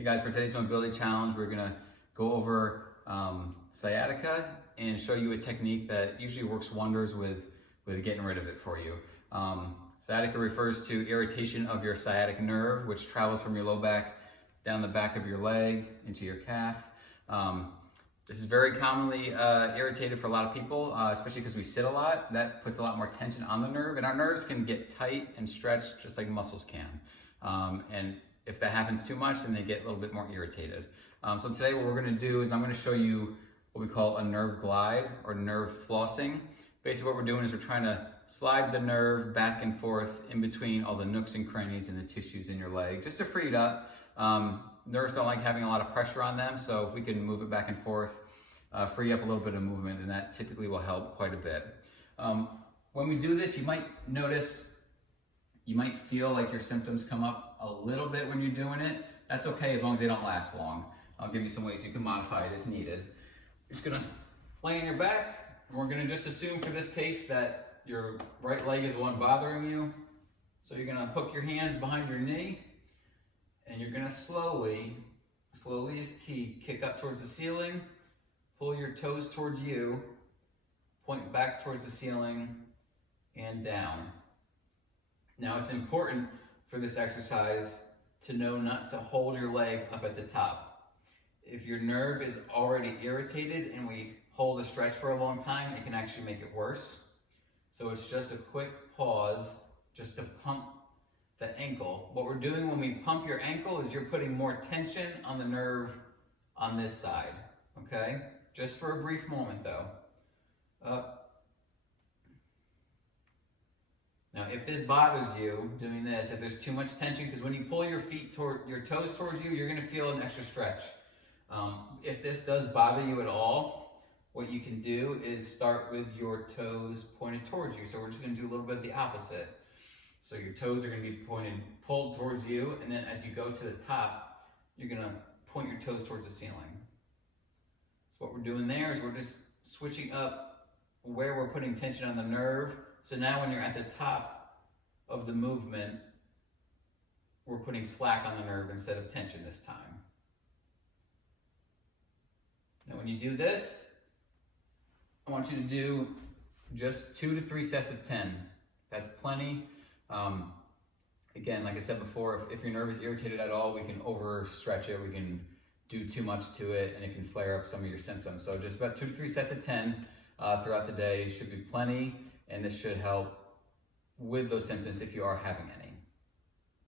Hey guys, for today's mobility challenge, we're gonna go over sciatica and show you a technique that usually works wonders with getting rid of it for you. Sciatica refers to irritation of your sciatic nerve, which travels from your low back down the back of your leg into your calf. This is very commonly irritated for a lot of people, especially because we sit a lot. That puts a lot more tension on the nerve, and our nerves can get tight and stretched just like muscles can. And if that happens too much, then they get a little bit more irritated. So today what we're gonna do is I'm gonna show you what we call a nerve glide or nerve flossing. Basically what we're doing is we're trying to slide the nerve back and forth in between all the nooks and crannies and the tissues in your leg, just to free it up. Nerves don't like having a lot of pressure on them, so if we can move it back and forth, free up a little bit of movement, and that typically will help quite a bit. When we do this, you might notice, you might feel like your symptoms come up a little bit when you're doing it. That's okay as long as they don't last long. I'll give you some ways you can modify it if needed. You're just gonna lay on your back, and we're gonna just assume for this case that your right leg is the one bothering you. So you're gonna hook your hands behind your knee, and you're gonna slowly is key, kick up towards the ceiling, pull your toes towards you, point back towards the ceiling, and down. Now it's important for this exercise to know not to hold your leg up at the top. If your nerve is already irritated and we hold a stretch for a long time, it can actually make it worse. So it's just a quick pause just to pump the ankle. What we're doing when we pump your ankle is you're putting more tension on the nerve on this side, okay? Just for a brief moment though. Up. Now, if this bothers you, doing this, if there's too much tension, because when you pull your feet toward your toes towards you, you're going to feel an extra stretch. If this does bother you at all, what you can do is start with your toes pointed towards you. So we're just going to do a little bit of the opposite. So your toes are going to be pulled towards you, and then as you go to the top, you're going to point your toes towards the ceiling. So what we're doing there is we're just switching up where we're putting tension on the nerve. So now when you're at the top of the movement, we're putting slack on the nerve instead of tension this time. Now when you do this, I want you to do just 2 to 3 sets of 10. That's plenty. Again, like I said before, if your nerve is irritated at all, we can overstretch it, we can do too much to it, and it can flare up some of your symptoms. So just about 2 to 3 sets of 10 throughout the day should be plenty. And this should help with those symptoms if you are having any.